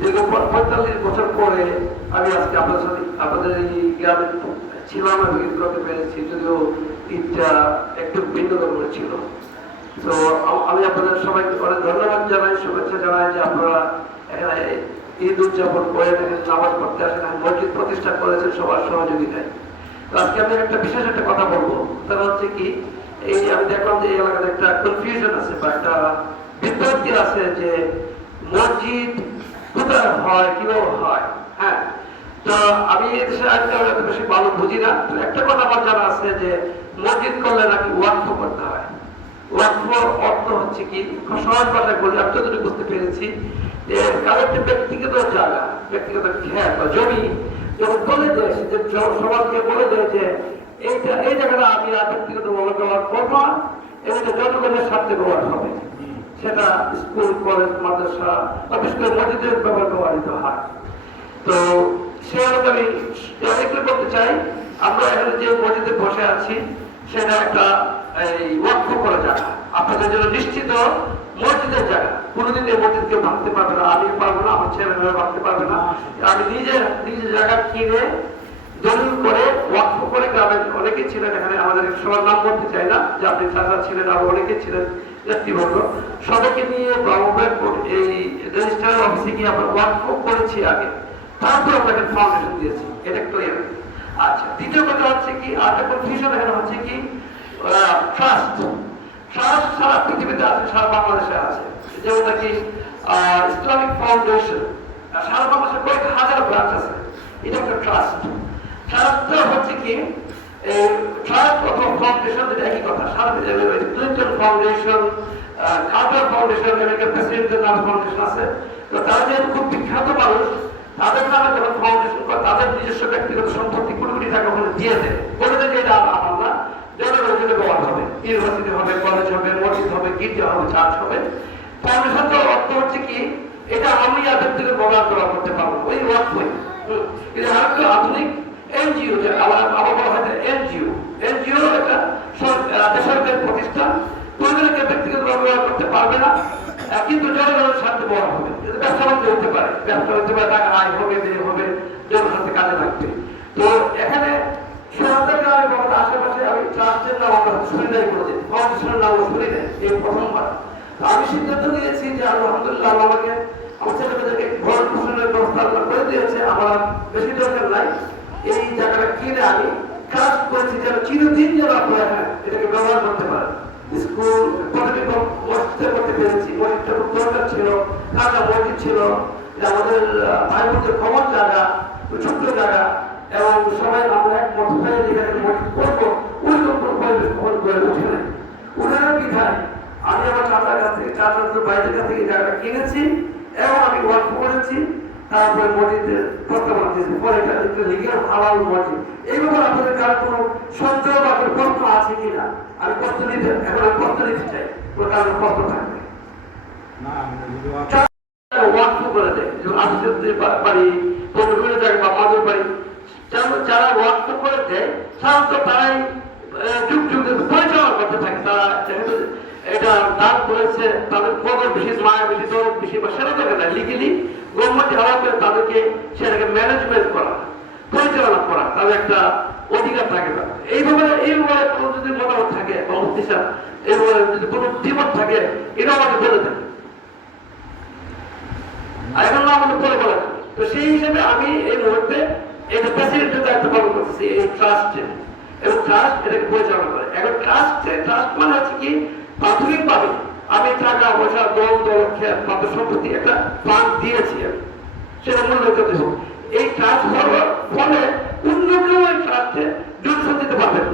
দীর্ঘ 45 বছর পরে আমি আজকে আপনাদের সাথে আপনাদের এই গ্রামে ছিলাম এবং ঈদ করতে পেরেছি, যদিও ঈদটা একটু ভিন্ন ধরনের ছিল। তো আমি আপনাদের সবাইকে অনেক ধন্যবাদ জানাই, শুভেচ্ছা জানাই যে আপনারা এখানে ঈদ উদযাপন করে নামাজ পড়তে আসেন, মসজিদ প্রতিষ্ঠা করেছেন সবার সহযোগিতায়। তো আজকে আমি একটা বিশেষ একটা কথা বলবো, তারা হচ্ছে কি, এই আমি দেখলাম যে এই এলাকাতে একটা কনফিউশন আছে বা একটা বিভ্রান্তি আছে যে মসজিদ কোথায় হয়, কিভাবে হয়। হ্যাঁ, তো আমি এদেশে আজকাল এত বেশি ভালো বুঝি না। একটা কথা আমার জানা আছে যে মসজিদ করলে নাকি ওয়াকফ করতে হয়। ওয়াকফ অর্থ হচ্ছে কি, সহজ ভাষায় বলি, আমি যতটুকু বুঝতে পেরেছি যে কারো একটা ব্যক্তিগত জায়গা, ব্যক্তিগত খেয়াল বা জমি যখন বলে দেয়, যে সমাজকে বলে দেয় যে এইটা এই জায়গাটা আমি ব্যক্তিগত ভাবে ব্যবহার করবো না, এবং জনগণের স্বার্থে ব্যবহার হবে, সেটা স্কুল, কলেজ, মাদ্রাসা বা বিশেষ করে মসজিদের ব্যবহৃত হয়। তো সেরকম আমি একটু বলতে চাই, আমরা এখানে যে মসজিদে বসে আছি সেটা একটা এই ওয়াকফ করা জায়গা, আপনাদের জন্য নিশ্চিত মসজিদের জায়গা। কোনোদিন এই মসজিদ কেউ ভাঙতে পারবে না, আমি পারবো না, আমার ছেলেমেয়েরা ভাঙতে পারবে না। আমি নিজে জায়গা কিনে দলিল করে ওয়াকফ করে, গ্রামের অনেকেই ছিলেন এখানে, আমাদের সবার নাম বলতে চাই না, যে আপনি চাচা ছিলেন, আরো অনেকেই ছিলেন ব্যক্তিবর্গ, সবাইকে নিয়ে এই রেজিস্ট্রার অফিসে গিয়ে আমরা ওয়াকফ করেছি আগে, তারপর আপনাকে ফাউন্ডেশন দিয়েছি, এটা ক্লিয়ার। আচ্ছা, দ্বিতীয় কথা হচ্ছে কি, আর একটা কনফিউশন এখানে হচ্ছে কি, ট্রাস্ট সারা পৃথিবীতে আছে, সারা বাংলাদেশে আছে, যেমন নাকি ইসলামিক ফাউন্ডেশন, সারা বাংলাদেশে কয়েক হাজার ব্রাঞ্চ আছে, এটা একটা ট্রাস্ট। ট্রাস্টটা হচ্ছে কি, ট্রাস্ট অথবা ফাউন্ডেশন যেটা একই কথা। সারা ক্লিন্টন ফাউন্ডেশন, কার্টার ফাউন্ডেশন, আমেরিকার প্রেসিডেন্টের নামে ফাউন্ডেশন আছে। তো তারা যেহেতু খুব বিখ্যাত মানুষ, তাদের নামে যখন ফাউন্ডেশন করে, তাদের নিজস্ব ব্যক্তিগত সম্পত্তি কোটি কোটি টাকা ওখানে দিয়ে দেয়, বলে দেয় যে এটা আমার না, জনগণের জন্য ব্যবহার হবে, ইউনিভার্সিটি হবে, কলেজ হবে, মসজিদ হবে, গির্জা হবে, চার্চ হবে। ফাউন্ডেশনটার অর্থ হচ্ছে কি, এটা আমি আর ব্যক্তিগত ব্যবহার করা করতে পারবো, ওই ওয়ার্ক হয়ে। এটা আরেকটা আধুনিক এনজিও, যে আমার বলা হয় এনজিও একটা বেসরকারি প্রতিষ্ঠান, কোনদিনকে ব্যক্তিগত ব্যবহার করতে পারবে না, কিন্তু জনগণের স্বার্থে ব্যবহার হবে। ব্যবসা বাণিজ্য হতে পারে, টাকা আয় হবে, ব্যয় হবে, জনগণের কাজে লাগবে। তো এখানে আশেপাশে আমি ট্রাস্টের নাম আমরা শুনে করেছি, ফাউন্ডেশনের নাম শুনি নেই, এই প্রথমবার। আমি সিদ্ধান্ত নিয়েছি যে আলহামদুলিল্লাহ আমাকে আমার ছেলেমেয়েদেরকে ঘর পোষণের ব্যবস্থা করে দিয়েছে, আমার বেশি দরকার নাই। এই জায়গাটা কিনে আমি কাজ করেছি যেন চিরদিন যেন আপনারা এটাকে ব্যবহার করতে পারেন। স্কুল মসজিদে করতে পেরেছি, মসজিদটা খুব দরকার ছিল, কাঁচা মসজিদ ছিল, আমাদের ভাই বোনদের কমন জায়গা, ছোট্ট জায়গা, এবং সবাই আমরা এক মত হয়ে যেখানে মসজিদ করবো, ওই রকম পরিবেশ কখন গড়ে উঠে নাই। উনারা বিধায় আমি আমার চাচার কাছ থেকে, চাচার ভাইদের কাছ থেকে জায়গাটা কিনেছি এবং আমি ওয়ার্ক করেছি, তারপরে মসজিদের প্রস্তাবনা দিয়েছি, পরে এটা লিগেল হালাল মসজিদ। এই ব্যাপারে আপনাদের কারো কোনো সন্দেহ বা কোনো প্রশ্ন আছে কিনা? আমি প্রশ্ন নিতে চাই, কারণ প্রশ্ন থাকবে ওয়াকফ করে দেয়, বাড়ি, পনেরো জায়গা বা মাদুর বাড়ি, যারা ওয়াকফ করে দেয় সাধারণত তারাই যুগ যুগ পরিচালনা করতে থাকে। তারা যেহেতু এটা দান করেছে, তাদের মদর বেশি, মায়ের বেশি, দরদ বেশি, বা সেটা থাকে না, লিগেলি গভর্নমেন্ট হারা করে তাদেরকে সেটাকে ম্যানেজমেন্ট করা, পরিচালনা করা, তাদের একটা অধিকার থাকে। এইভাবে কোনো যদি মতামত থাকে বা উদ্দেশ্য, এইভাবে যদি কোনো দ্বিমত থাকে, এটা আমাকে বলে দেন, এখন না আমাদের পরে বলে। তো সেই হিসেবে আমি এই মুহূর্তে এটা প্রেসিডেন্টের দায়িত্ব পালন করতেছি এই ট্রাস্টে, এবং ট্রাস্ট এটাকে পরিচালনা করে। এখন ট্রাস্ট মানে হচ্ছে কি, প্রাথমিকভাবে আমি টাকা পয়সা, দল সম্পত্তি একটা ফান্ড দিয়েছি, সেটা মূল্য দেব। এই ট্রাস্ট হওয়ার ফলে অন্য কেউ ওই ট্রাস্টে যোগদান দিতে পারবেন,